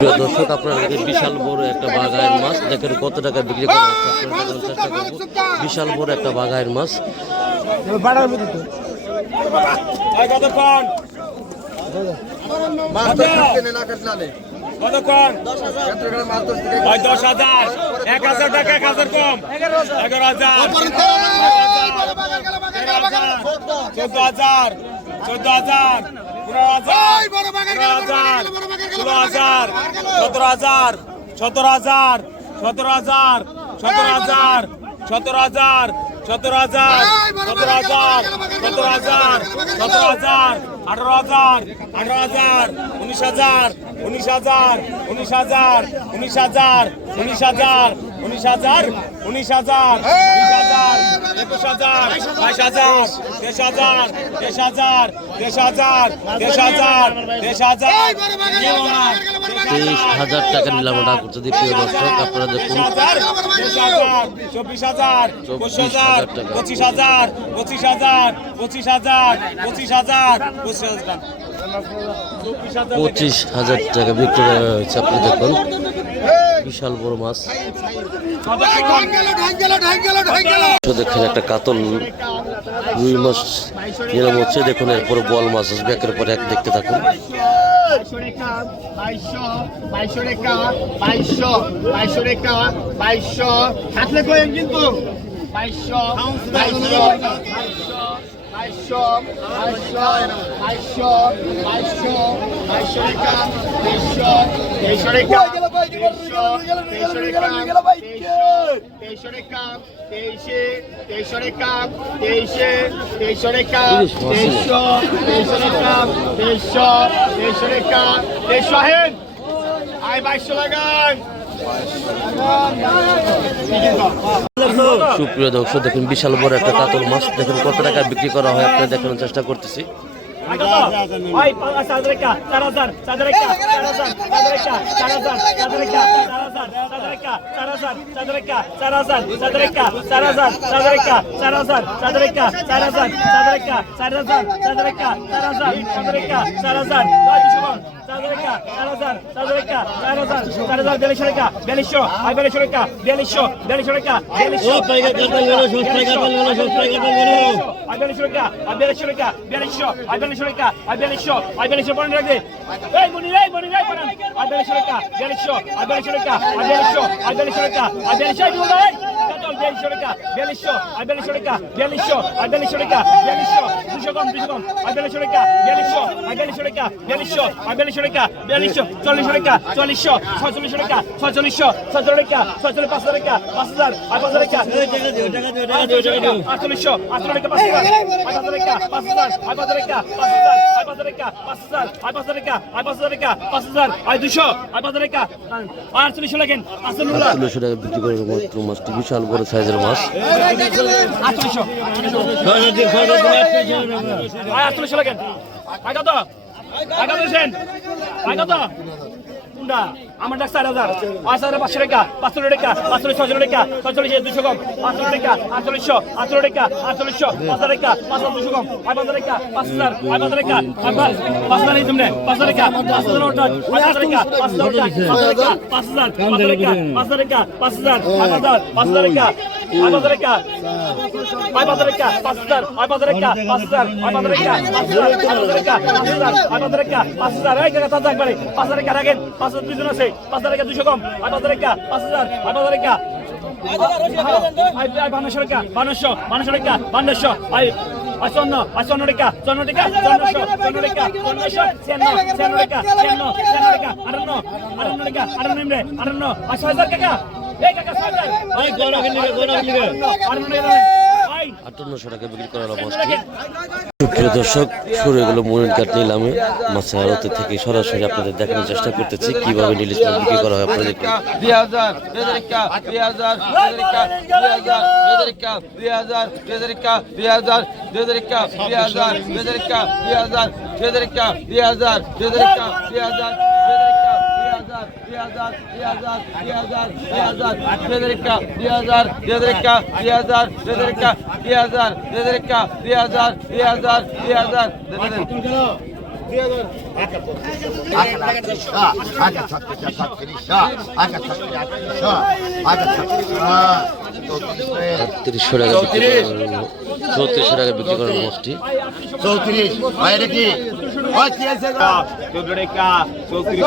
প্রিয় দর্শক আপনারা বিশাল বড় একটা বাগায়ের মাছ। দেখেন কত টাকা বিক্রি করা হচ্ছে আপনারা চেষ্টা করব বিশাল বড় একটা বাগায়ের মাছ। দশ হাজার। এক হাজার টাকা এক হাজার কম। এগারো হাজার। চোদ্দ হাজার। চোদ্দ হাজার। পনেরো হাজার ষোলো হাজার সতেরো হাজার সতেরো হাজার সতেরো হাজার সতেরো হাজার সতেরো হাজার সতেরো হাজার সতেরো হাজার সতেরো হাজার আঠারো হাজার আঠারো হাজার উনিশ হাজার উনিশ হাজার উনিশ হাজার উনিশ হাজার উনিশ হাজার উনিশ হাজার উনিশ হাজার উনিশ হাজার একুশ হাজার বাইশ হাজার তেইশ হাজার তেইশ হাজার তেইশ হাজার তেইশ হাজার তেইশ হাজার তেইশ হাজার টাকা নিলাম ওটা যদি প্রিয় দর্শক আপনারা দেখুন। চব্বিশ হাজার পঁচিশ হাজার পঁচিশ হাজার পঁচিশ হাজার পঁচিশ হাজার পঁচিশ হাজার পঁচিশ হাজার পঁচিশ হাজার টাকা বিক্রি হয়েছে আপনি দেখুন। বিশাল বড় মাছ। দেখেন একটা কাতল রুই মাছ নিলাম হচ্ছে দেখুন এরপরে বল মাছ আসবে একের পর এক দেখতে থাকুন। বাইশশো। বাইশশো বাইশশো বাইশশো বাইশশো বাইশশো টাকা তেইশশো তেইশশো টাকা তেইশশো টাকা তেইশশো টাকা তেইশে তেইশশো টাকা তেইশে তেইশশো টাকা তেইশশো তেইশশো টাকা তেইশশো তেইশশো টাকা তেইশশো হেন আয় বাইশশো লাগান। সুপ্রিয় দর্শক, দেখুন, বিশাল বড় একটা কাতল মাছ। দেখুন, কত টাকা বিক্রি করা হয়, আপনারা দেখানোর চেষ্টা করতেছি। চার হাজার আবেলিশ টাকা আবেলিশ টাকা আবেলিশ টাকা আবেলিশ টাকা আবেলিশ টাকা আবেলিশ টাকা বিয়াল্লিশশো টাকা বিয়াল্লিশশো আটচল্লিশশো টাকা বিয়াল্লিশশো আটচল্লিশশো টাকা বিয়াল্লিশশো দুশো কম দুশো কম আটচল্লিশশো টাকা বিয়াল্লিশশো আটচল্লিশশো টাকা বিয়াল্লিশশো আটচল্লিশশো টাকা বিয়াল্লিশশো চল্লিশশো টাকা চল্লিশশো ছচল্লিশশো টাকা ছচল্লিশশো সতেরো টাকা ছচল্লিশ পাঁচশো টাকা পাঁচ হাজার আট পাঁচশো টাকা আটচল্লিশশো আটশো টাকা পাঁচ হাজার আট হাজার টাকা পাঁচ হাজার আট হাজার টাকা পাঁচ হাজার পাঁচ হাজার টাকা পাঁচ হাজার আয় পাঁচ হাজার টাকা আয় পাঁচ হাজার টাকা পাঁচ হাজার আয় দুশো আয় পাঁচ হাজার বিক্রি করে মাত্র বিশাল বড় সাইজের মাছ। আটচল্লিশশো। আয় আটচল্লিশশো লাগেন আয় কত? আয় কোনটা আমার ডাক চার হাজার পাঁচ হাজার পাঁচশো টাকা পাঁচশো টাকা পাঁচশো ছয়শো টাকা ছয়চল্লিশ দুশো কম পাঁচশো টাকা আটচল্লিশশো আটশো টাকা আটচল্লিশশো পাঁচ হাজার টাকা পাঁচ হাজার দুশো কম আট হাজার টাকা পাঁচ হাজার আট হাজার টাকা পাঁচ হাজার তুমি পাঁচ হাজার টাকা পাঁচ হাজার ওটা পাঁচ হাজার টাকা পাঁচ হাজার টাকা পাঁচ হাজার পাঁচ হাজার টাকা পাঁচ হাজার টাকা পাঁচ হাজার পাঁচ হাজার টাকা আট হাজার টাকা আট হাজার টাকা পাঁচ হাজার আট হাজার টাকা পাঁচ হাজার আট হাজার টাকা পাঁচ হাজার আট হাজার টাকা পাঁচ হাজার আট হাজার টাকা পাঁচ হাজার এই টাকা পাঁচ হাজার টাকা রাখেন পাঁচ পাঁচশো পিজন আছে পাঁচ হাজার দুশো কম আট হাজার একা পাঁচ হাজার আট হাজার একা বান্নশো রেখা বান্নশো বান্নশো রেখা বান্নশো হাজার কাকা এই কাকা আটান্নশো টাকা বিক্রি করা হলো মাছটি সুপ্রিয় দর্শক শুরু এগুলো মনির কাঠ নিলামে মাছের আড়তে থেকে সরাসরি আপনাদের দেখানোর চেষ্টা করতেছি কীভাবে নিলিশ মাছ বিক্রি করা হয় আপনারা দেখুন দুই হাজার দুই হাজার দুই হাজার দুই হাজার দুই হাজার দুই হাজার দুই হাজার একা দুই হাজার দুই হাজার একা দুই হাজার দুই হাজার একা দুই হাজার দুই হাজার একা দুই হাজার দুই হাজার দুই হাজার আটত্রিশশো টাকা বিক্রি চৌত্রিশশো টাকা বিক্রি করেন মোস্টি চৌত্রিশ বাইরে কি চৌত্রিশ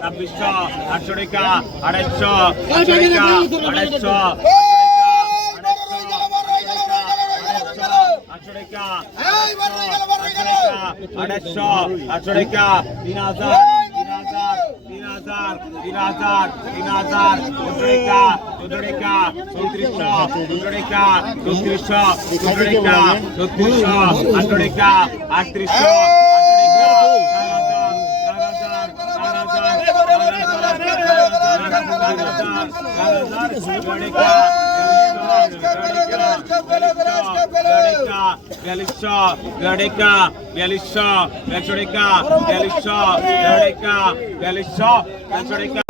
ছাব্বিশশো আটশো টাকা আড়াইশো আড়াইশো আড়াইশো আটশো টাকা তিন হাজার তিন হাজার তিন হাজার তিন হাজার তিন হাজার আটত্রিশশো বিয়াল্লিশশো বিয়ালিকা বিয়াল্লিশশো একশো টাকা বিয়াল্লিশশো বিয়ালিকা বিয়াল্লিশশো একশো টাকা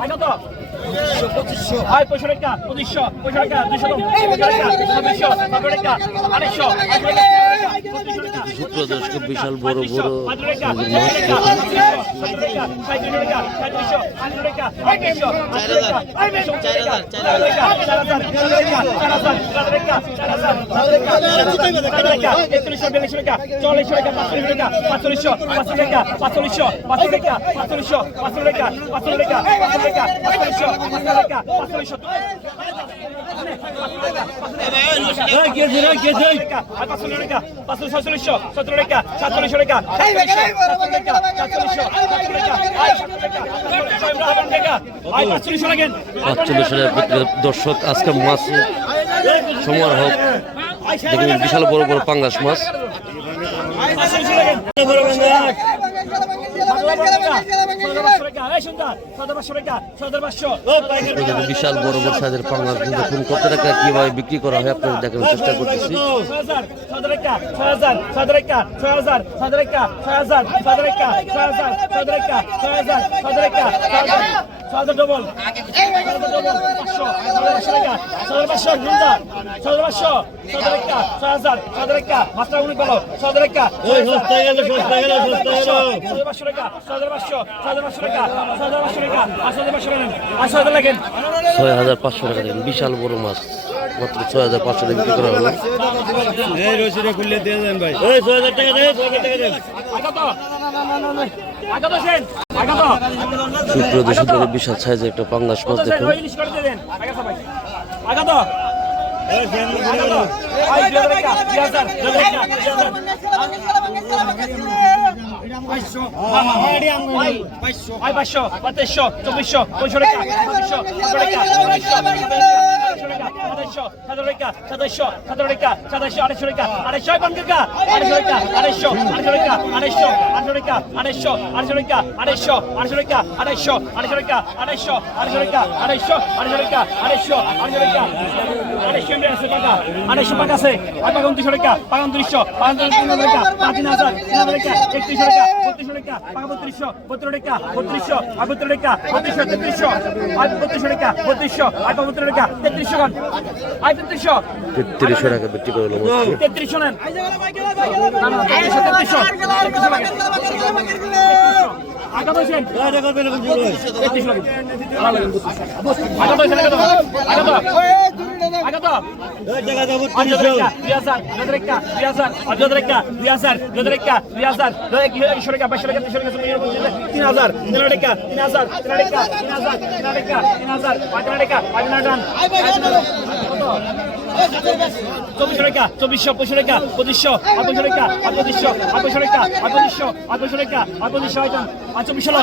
কত আয় পঁচিশশো টাকা পঁচিশশো পঁচিশ টাকা দুশো পঁচিশশো টাকা আড়াইশো দর্শক বিশাল বড় বড় পাঁচচল্লিশশো পাঁচচল্লিশশো পাঁচচল্লিশশো পাঁচচল্লিশশো পাঁচচল্লিশশো পাঁচচল্লিশশো দর্শক আজকে মাছ সময় হোক। দেখবেন বিশাল বড় বড় পাঙ্গাস মাছ। বিশাল বড় বড় সাইজের পাঙ্গাস দেখুন কত টাকা কীভাবে বিক্রি করা হয় আপনাদের দেখার চেষ্টা করতেছি ছয় হাজার পাঁচশো ডবল ছয় হাজার পাঁচশো টাকা দেখেন বিশাল বড় মাছ মাত্র ছয় হাজার পাঁচশো টাকা বিক্রি করা হলো ছয় হাজার টাকা দেন ছয় হাজার টাকা দেন সুপ্রিয় দর্শক বিশাল সাইজে একটা পাঙ্গাস মাছ দেখুন। চব্বিশশো। পঁয়ষট্টি। আড়াইশো পাকাছে পাকান দুশো টাকা পাকান দুশো পাকান দুশো টাকা পাঁচ হাজার একত্রিশশো টাকা বত্রিশশো টাকা বত্রিশশো বত্রিশ টাকা বত্রিশশো আর বত্রিশ টাকা বত্রিশশো তেত্রিশশো আর বত্রিশশো টাকা বত্রিশশো আর বত্রিশ টাকা তেত্রিশশো খান আর তেত্রিশশো তেত্রিশশো টাকা বিক্রি করা হলো মাছটি তেত্রিশশো নেন। তেত্রিশশো আগা বসেন তেত্রিশশো লাগে আগা বসেন আগা আগা চব্বিশ রেখা চব্বিশশো পঁচিশ রেখা পঁচিশশো আটশো রেখা আটশো আটশো রেখা আটশো আটশো রেখা আটশো আটচল্লিশ ষোলো